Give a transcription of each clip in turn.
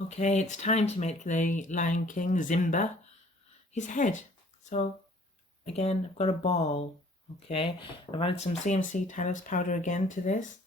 Okay, it's time to make the Lion King, Simba, his head. So again, I've got a ball, okay? I've added some CMC Tylers powder again to this.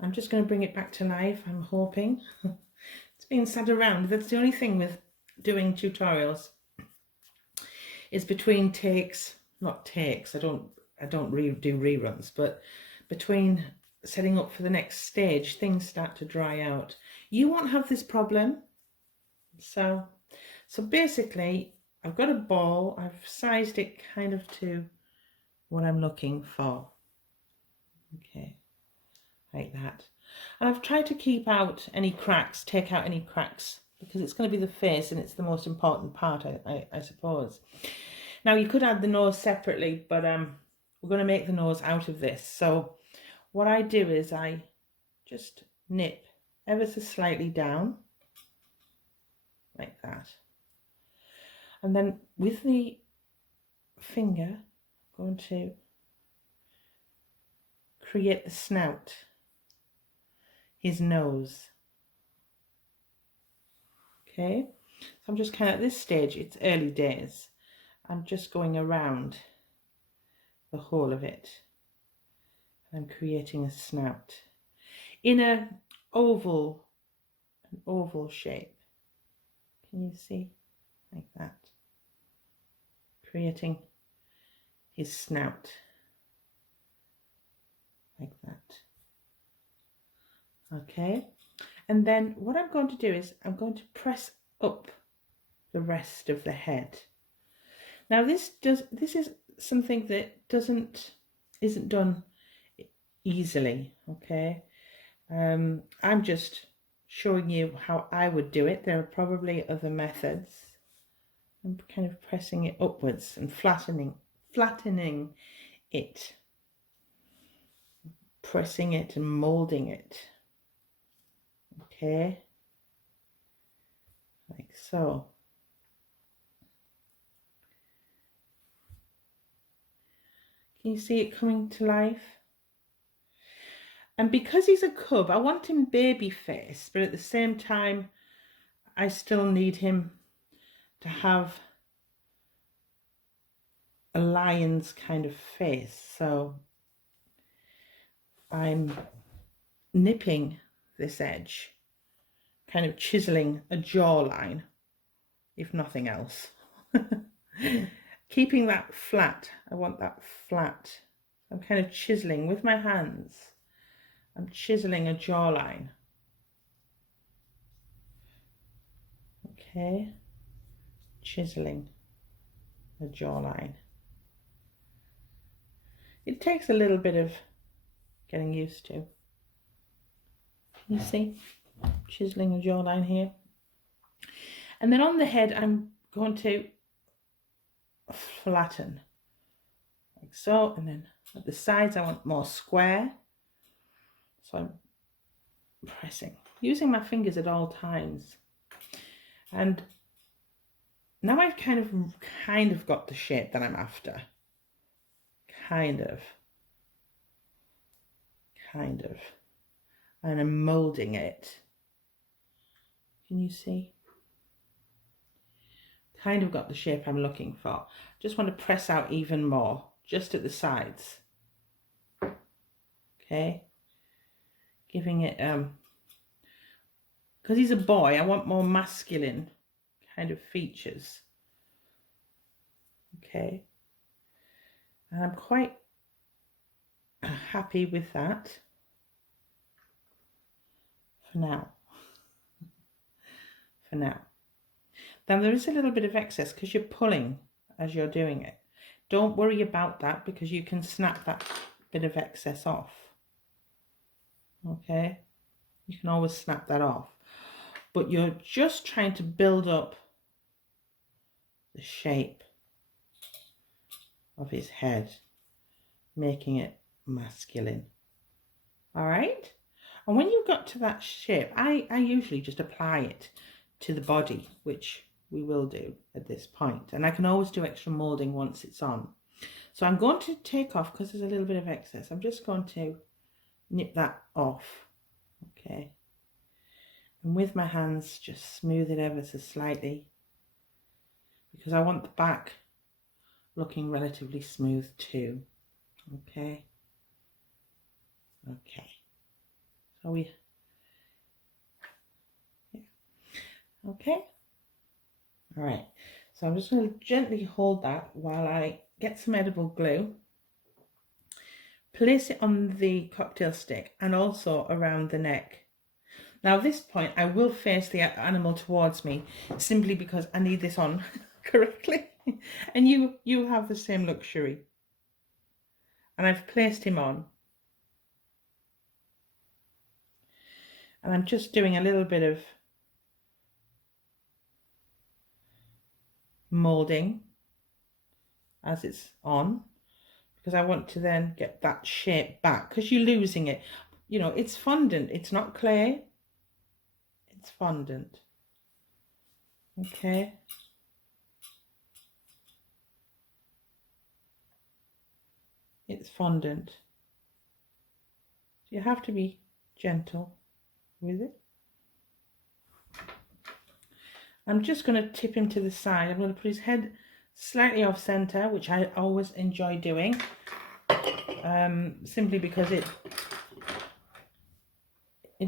I'm just going to bring it back to life, I'm hoping. It's been sat around. That's the only thing with doing tutorials. Is between takes, not takes, I don't do reruns, but between setting up for the next stage, things start to dry out. You won't have this problem. So basically, I've got a ball. I've sized it kind of to what I'm looking for. Okay, like that. And I've tried to keep out any cracks, take out any cracks, because it's going to be the face and it's the most important part, I suppose. Now, you could add the nose separately, but we're going to make the nose out of this. So what I do is I just nip ever so slightly down, like that. And then with the finger, I'm going to create the snout, his nose. Okay, so I'm just kind of at this stage, it's early days. I'm just going around the whole of it. I'm creating a snout in an oval shape. Can you see? Like that. Creating his snout. Like that. Okay. And then what I'm going to do is I'm going to press up the rest of the head. Now this is something that isn't done easily, okay? I'm just showing you how I would do it. There are probably other methods. I'm kind of pressing it upwards and flattening it, pressing it and molding it, okay, like so. Can you see it coming to life? And because he's a cub, I want him baby face, but at the same time, I still need him to have a lion's kind of face. So I'm nipping this edge, kind of chiseling a jawline, if nothing else. Keeping that flat. I want that flat. I'm kind of chiseling with my hands. I'm chiseling a jawline. Okay. Chiseling a jawline. It takes a little bit of getting used to. You see? Chiseling a jawline here. And then on the head, I'm going to flatten like so, and then at the sides I want more square, so I'm pressing using my fingers at all times. And now I've kind of got the shape that I'm after, kind of, and I'm molding it. Can you see? Kind of got the shape I'm looking for. Just want to press out even more, just at the sides. Okay, giving it because he's a boy, I want more masculine kind of features. Okay, and I'm quite happy with that for now. Then there is a little bit of excess because you're pulling as you're doing it. Don't worry about that because you can snap that bit of excess off. Okay, you can always snap that off, but you're just trying to build up the shape of his head, making it masculine. All right, and when you've got to that shape, I usually just apply it to the body, which we will do at this point, and I can always do extra molding once it's on. So I'm going to take off, because there's a little bit of excess, I'm just going to nip that off. Okay, And with my hands, just smooth it ever so slightly, because I want the back looking relatively smooth too. Okay. Okay. So we, yeah. Okay. All right. So I'm just going to gently hold that while I get some edible glue. Place it on the cocktail stick and also around the neck. Now at this point I will face the animal towards me simply because I need this on correctly. And you have the same luxury. And I've placed him on. And I'm just doing a little bit of moulding as it's on, because I want to then get that shape back, because you're losing it. You know, it's fondant, it's not clay, it's fondant. Okay. It's fondant. You have to be gentle with it. I'm just going to tip him to the side. I'm going to put his head slightly off center, which I always enjoy doing, simply because it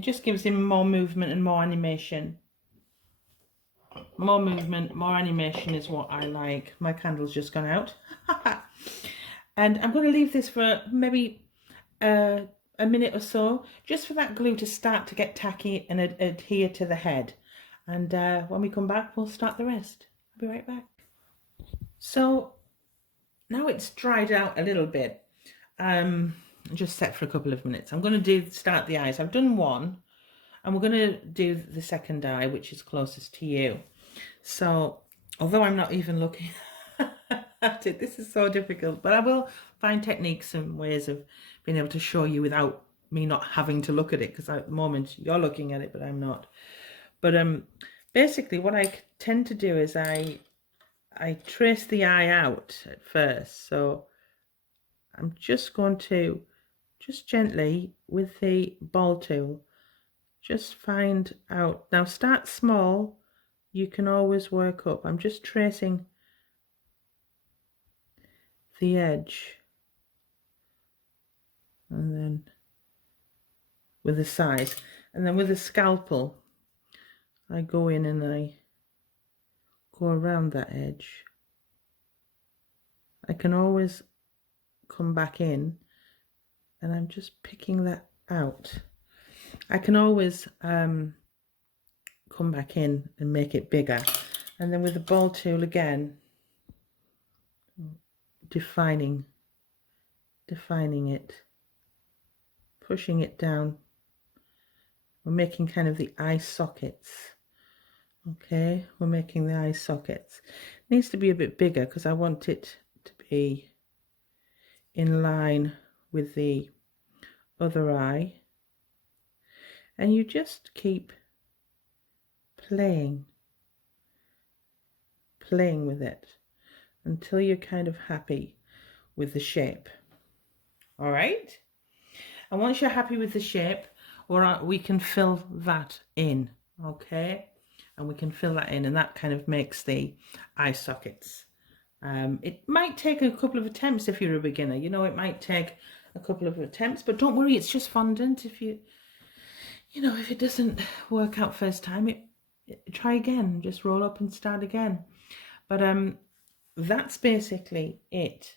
just gives him more movement and more animation. More movement, more animation is what I like. My candle's just gone out. And I'm going to leave this for maybe a minute or so, just for that glue to start to get tacky and adhere to the head. And when we come back, we'll start the rest. I'll be right back. So now it's dried out a little bit. Just set for a couple of minutes. I'm going to start the eyes. I've done one, and we're going to do the second eye, which is closest to you. So although I'm not even looking at it, this is so difficult, but I will find techniques and ways of being able to show you without me not having to look at it, because at the moment you're looking at it, but I'm not. But basically what I tend to do is I trace the eye out at first. So I'm just going to just gently with the ball tool just find out. Now start small, you can always work up. I'm just tracing the edge, and then with the side, and then with the scalpel I go in and I go around that edge. I can always come back in, and I'm just picking that out. I can always come back in and make it bigger, and then with the ball tool again, defining it, pushing it down. We're making kind of the eye sockets. Okay, we're making the eye sockets. It needs to be a bit bigger because I want it to be in line with the other eye. And you just keep playing with it until you're kind of happy with the shape. All right, and once you're happy with the shape, we can fill that in. Okay, and we can fill that in, and that kind of makes the eye sockets. It might take a couple of attempts if you're a beginner. You know, it might take a couple of attempts, but don't worry, it's just fondant. If you know, if it doesn't work out first time, try again. Just roll up and start again. But that's basically it.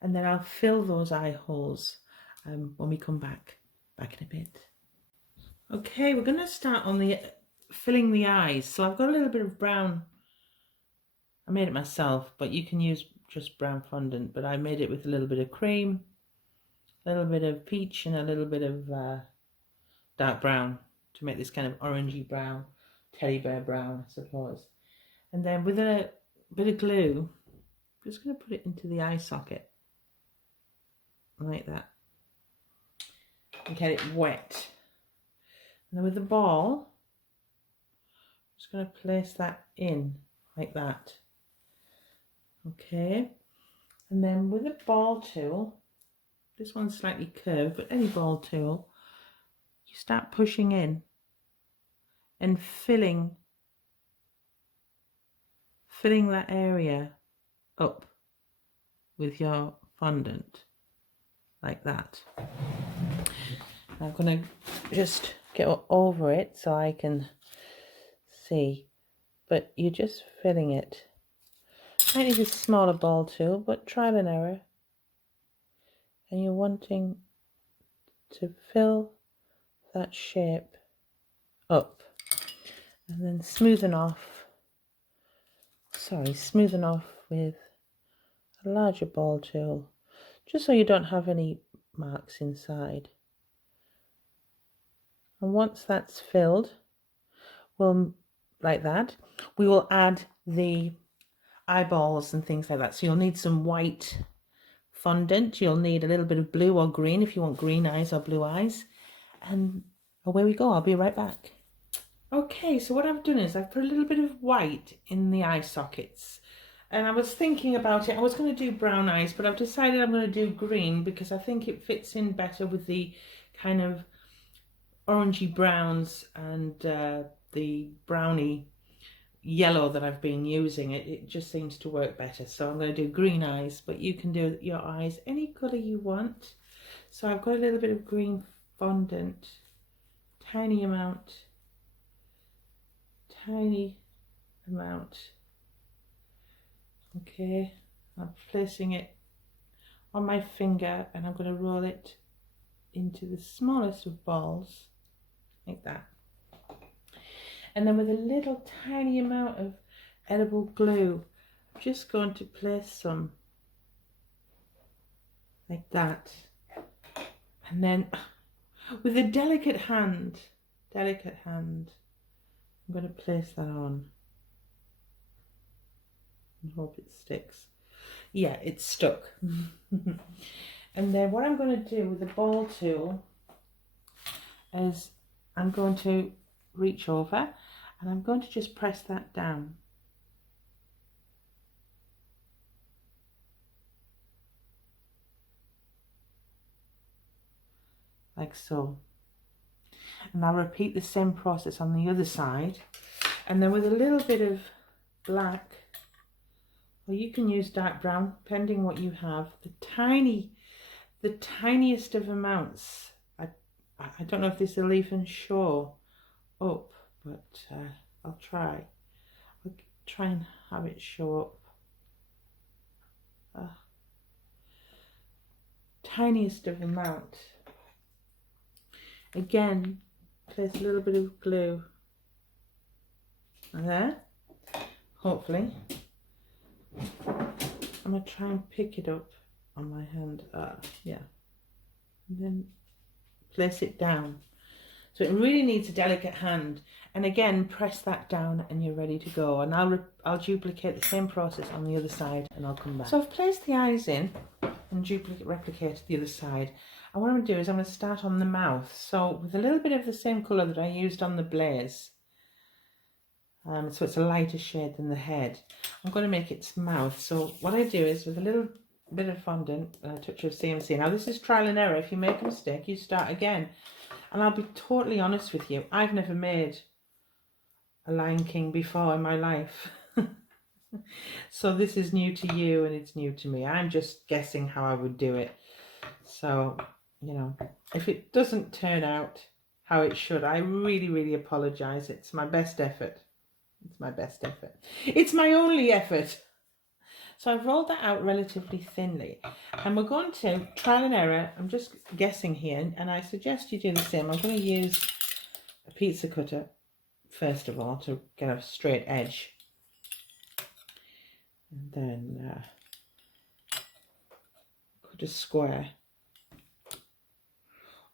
And then I'll fill those eye holes when we come back in a bit. Okay, we're going to start on the filling the eyes. So I've got a little bit of brown. I made it myself, but you can use just brown fondant. But I made it with a little bit of cream, a little bit of peach, and a little bit of dark brown to make this kind of orangey brown, teddy bear brown, I suppose. And then with a bit of glue, I'm just going to put it into the eye socket like that and get it wet. And then with the ball, I'm just going to place that in like that. Okay, and then with a ball tool, this one's slightly curved, but any ball tool, you start pushing in and filling that area up with your fondant like that. I'm going to just get over it so I can see, but you're just filling it. Might need a smaller ball too, but trial and error. And you're wanting to fill that shape up and then smoothing off with a larger ball tool, just so you don't have any marks inside. And once that's filled, like that, we will add the eyeballs and things like that. So you'll need some white fondant, you'll need a little bit of blue or green if you want green eyes or blue eyes, and away we go. I'll be right back. Okay, so what I've done is I've put a little bit of white in the eye sockets, and I was thinking about it. I was going to do brown eyes, but I've decided I'm going to do green because I think it fits in better with the kind of orangey browns and the browny yellow that I've been using. It just seems to work better. So I'm going to do green eyes, but you can do your eyes any colour you want. So I've got a little bit of green fondant, tiny amount. Okay, I'm placing it on my finger and I'm going to roll it into the smallest of balls like that. And then with a little tiny amount of edible glue, I'm just going to place some like that. And then with a delicate hand, I'm going to place that on and hope it sticks. Yeah, it's stuck. And then what I'm going to do with the ball tool is I'm going to reach over and I'm going to just press that down. Like so. And I'll repeat the same process on the other side. And then with a little bit of black, or you can use dark brown, depending what you have, the tiniest of amounts. I don't know if this will even show up, but I'll try. I'll try and have it show up. Tiniest of amount. Again, place a little bit of glue there, hopefully. I'm going to try and pick it up on my hand. Yeah. And then place it down. So it really needs a delicate hand. And again, press that down and you're ready to go. And I'll duplicate the same process on the other side and I'll come back. So I've placed the eyes in and replicate the other side. And what I'm going to do is I'm going to start on the mouth. So with a little bit of the same colour that I used on the blaze. So it's a lighter shade than the head. I'm going to make its mouth. So what I do is with a little bit of fondant, a touch of CMC. Now this is trial and error. If you make a mistake, you start again. And I'll be totally honest with you. I've never made a Lion King before in my life. So this is new to you and it's new to me. I'm just guessing how I would do it. So, you know, if it doesn't turn out how it should, I really, really apologise. It's my best effort. It's my best effort. It's my only effort. So I've rolled that out relatively thinly. And we're going to trial and error. I'm just guessing here. And I suggest you do the same. I'm going to use a pizza cutter, first of all, to get a straight edge. And then cut a square.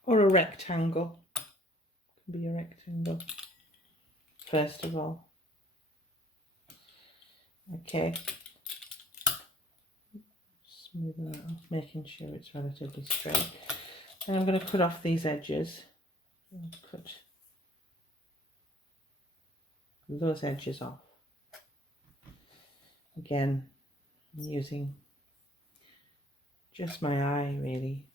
Or a rectangle. Could be a rectangle. First of all. Okay. Smoothing that off, making sure it's relatively straight. And I'm going to cut off these edges. I'll cut those edges off. Again, I'm using just my eye really.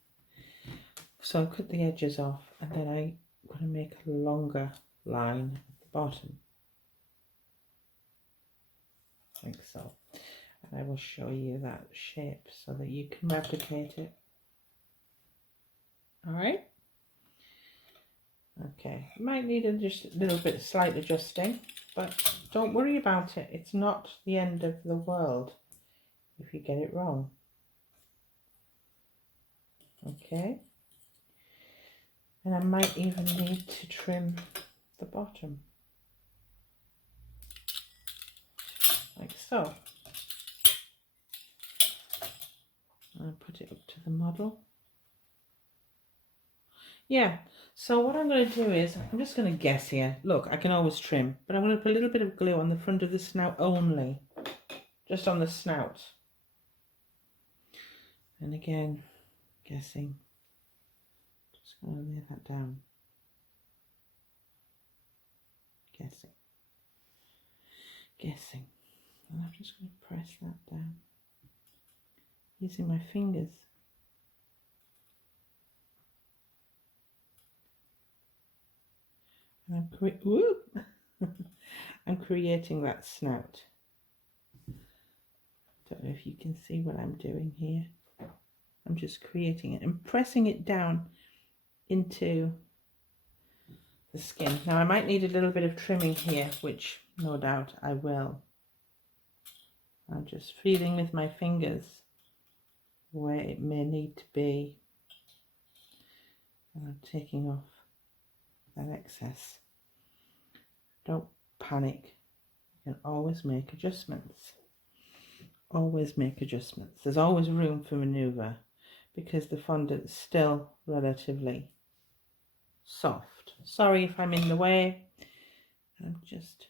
So I'll cut the edges off and then I'm going to make a longer line at bottom, like so. And I will show you that shape so that you can replicate it. All right. Okay, you might need just a little bit slight adjusting, but don't worry about it. It's not the end of the world if you get it wrong. Okay, and I might even need to trim the bottom, like so. I'll put it up to the model. Yeah, so what I'm going to do is, I'm just going to guess here. Look, I can always trim, but I'm going to put a little bit of glue on the front of the snout only. Just on the snout. And again, guessing. Just going to lay that down. Guessing. Guessing. And I'm just going to press that down. Using my fingers. And I'm creating that snout. Don't know if you can see what I'm doing here. I'm just creating it and pressing it down into the skin. Now I might need a little bit of trimming here, which no doubt I will. I'm just feeling with my fingers where it may need to be. And I'm taking off that excess. Don't panic. You can always make adjustments. Always make adjustments. There's always room for manoeuvre because the fondant is still relatively soft. Sorry if I'm in the way. I'm just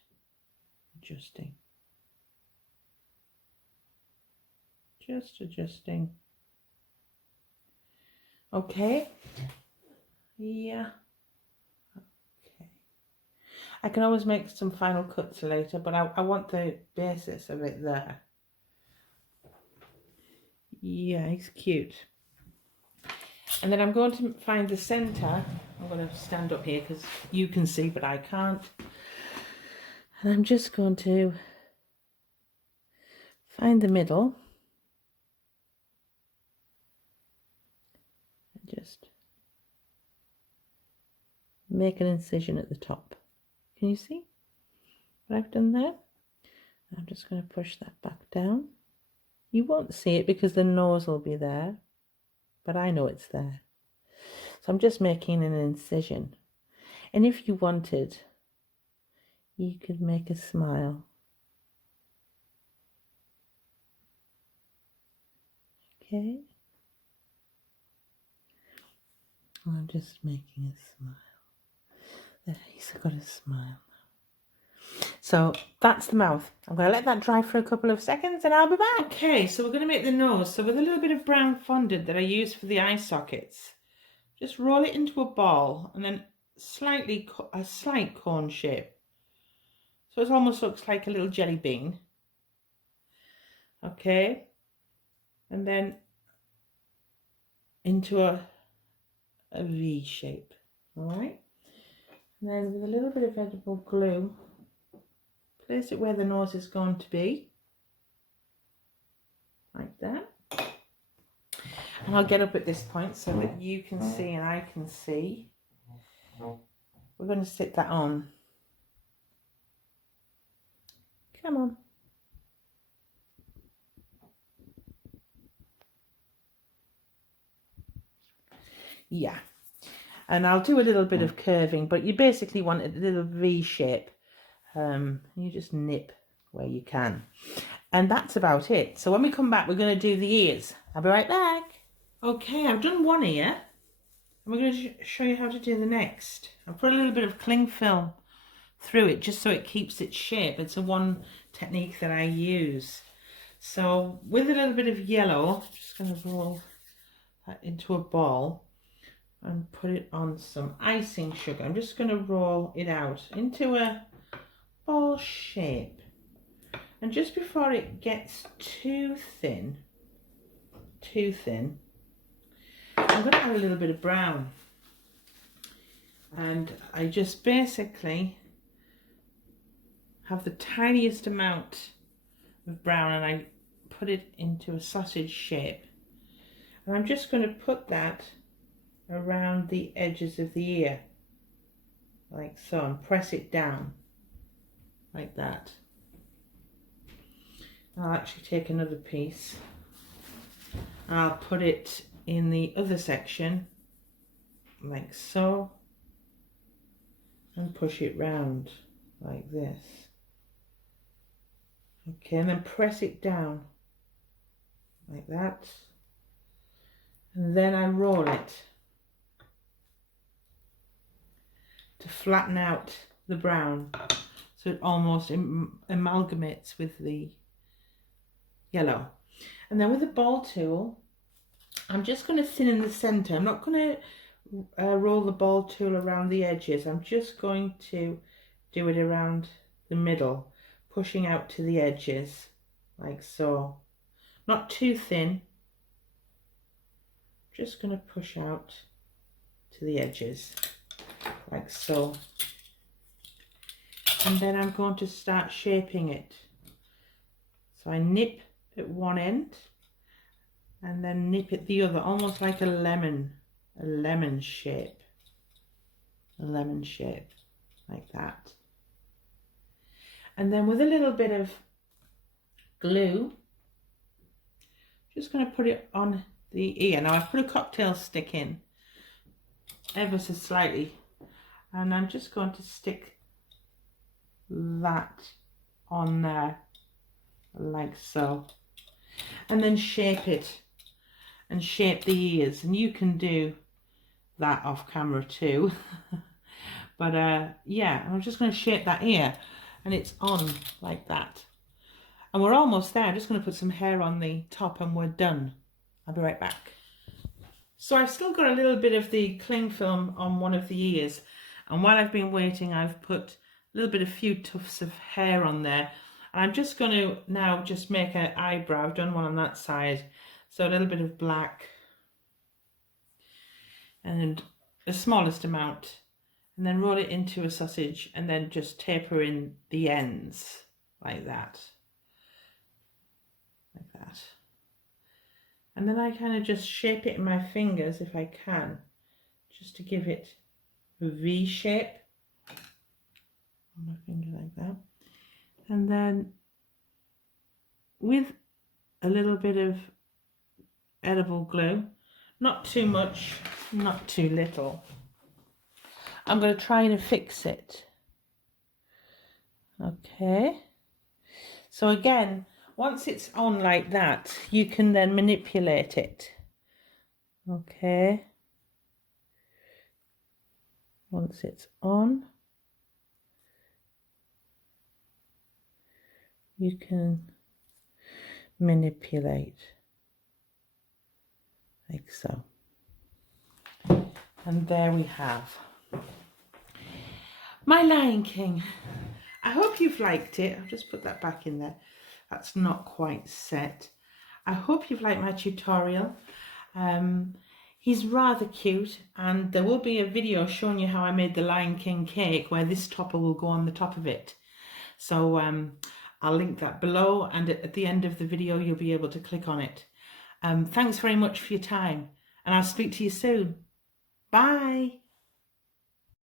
adjusting. Just adjusting. Okay. Yeah. Okay. I can always make some final cuts later, but I want the basis of it there. Yeah, he's cute. And then I'm going to find the center. I'm going to stand up here because you can see, but I can't. And I'm just going to find the middle. And just make an incision at the top. Can you see what I've done there? I'm just going to push that back down. You won't see it because the nose will be there, but I know it's there. So I'm just making an incision. And if you wanted, you could make a smile. Okay. I'm just making a smile. There, he's got a smile. So that's the mouth. I'm going to let that dry for a couple of seconds and I'll be back. Okay, so we're going to make the nose. So with a little bit of brown fondant that I use for the eye sockets, just roll it into a ball and then a slight cone shape. So it almost looks like a little jelly bean. Okay. And then into a V shape. All right. And then with a little bit of edible glue, place it where the nose is going to be, like that. And I'll get up at this point so that you can see and I can see. We're going to stick that on. Come on. Yeah. And I'll do a little bit of curving, but you basically want a little V shape. You just nip where you can. And that's about it. So when we come back, we're going to do the ears. I'll be right back. Okay, I've done one ear. And we're going to show you how to do the next. I've put a little bit of cling film through it just so it keeps its shape. It's one technique that I use. So with a little bit of yellow, I'm just going to roll that into a ball and put it on some icing sugar. I'm just going to roll it out into a ball shape. And just before it gets too thin, I'm going to add a little bit of brown. And I just basically have the tiniest amount of brown and I put it into a sausage shape. And I'm just going to put that around the edges of the ear, like so, and press it down, like that. I'll actually take another piece. I'll put it in the other section, like so, and push it round, like this. Okay, and then press it down, like that. And then I roll it to flatten out the brown so it almost amalgamates with the yellow. And then with the ball tool, I'm just going to thin in the center. I'm not going to roll the ball tool around the edges. I'm just going to do it around the middle, pushing out to the edges, like so. Not too thin. Just going to push out to the edges, like so. And then I'm going to start shaping it. So I nip at one end and then nip at the other, almost like a lemon shape. A lemon shape, like that. And then with a little bit of glue, just going to put it on the ear. Now I've put a cocktail stick in ever so slightly, and I'm just going to stick that on there like so, and then shape it and shape the ears. And you can do that off camera too. But yeah, I'm just going to shape that ear and it's on like that. And we're almost there. I'm just going to put some hair on the top and we're done. I'll be right back. So I've still got a little bit of the cling film on one of the ears, and while I've been waiting I've put a few tufts of hair on there, and I'm just going to now just make an eyebrow. I've done one on that side, so a little bit of black and the smallest amount, and then roll it into a sausage and then just taper in the ends like that. And then I kind of just shape it in my fingers if I can, just to give it a V shape on my finger like that. And then with a little bit of edible glue, not too much, not too little, I'm going to try and affix it. Okay, so again, once it's on like that, you can then manipulate it. Okay, once it's on, you can manipulate like so. And there we have my Lion King. I hope you've liked it. I'll just put that back in there. That's not quite set. I hope you've liked my tutorial. He's rather cute, and there will be a video showing you how I made the Lion King cake where this topper will go on the top of it. So I'll link that below, and at the end of the video you'll be able to click on it. Thanks very much for your time, and I'll speak to you soon. Bye.